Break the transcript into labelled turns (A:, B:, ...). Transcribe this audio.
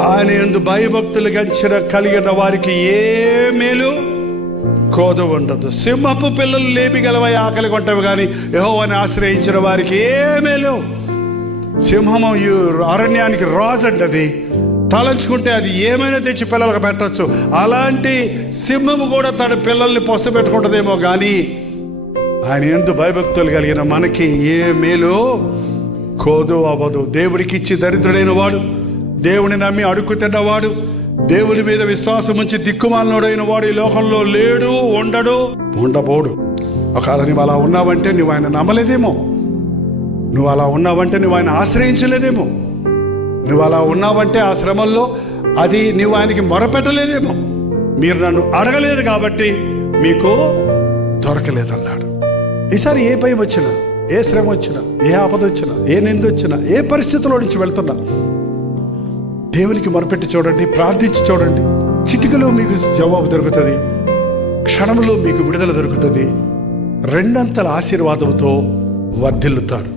A: ఆయన ఎందు భయభక్తులు గంచిన కలిగిన వారికి ఏ మేలు? కోద ఉండదు. సింహపు పిల్లలు లేపి గలవై ఆకలి కొంటవి కానీ యహోవాని ఆశ్రయించిన వారికి ఏ మేలు? సింహము ఈ అరణ్యానికి రాజంటది అది తలంచుకుంటే అది ఏమైనా తెచ్చి పిల్లలకు పెట్టచ్చు. అలాంటి సింహము కూడా తన పిల్లల్ని పొస్త పెట్టుకుంటుందేమో కానీ ఆయన ఎందు భయభక్తులు కలిగిన మనకి ఏ మేలు? కోదు అవ్వదు. దేవుడికి ఇచ్చి దరిద్రుడైన వాడు దేవుని నమ్మి అడుక్కు తిన్నవాడు దేవుని మీద విశ్వాసం ఉంచి దిక్కుమాలనుడైన వాడు ఈ లోకంలో లేడు ఉండడు ఉండబోడు. ఒకవేళ నువ్వు అలా ఉన్నావంటే నువ్వు ఆయన నమ్మలేదేమో. నువ్వు అలా ఉన్నావంటే నువ్వు ఆయన ఆశ్రయించలేదేమో. నువ్వు అలా ఉన్నావంటే ఆ శ్రమల్లో అది నువ్వు ఆయనకి మొరపెట్టలేదేమో. మీరు నన్ను అడగలేదు కాబట్టి మీకు దొరకలేదన్నాడు. ఈసారి ఏ భయం వచ్చినా ఏ శ్రమ వచ్చినా ఏ ఆపద వచ్చినా ఏ నింద వచ్చినా ఏ పరిస్థితుల్లో నుంచి వెళ్తున్నా దేవునికి మొరపెట్టి చూడండి ప్రార్థించి చూడండి. చిటికలో మీకు జవాబు దొరుకుతుంది. క్షణంలో మీకు విడుదల దొరుకుతుంది. రెండంతల ఆశీర్వాదంతో వర్ధిల్లుతాడు.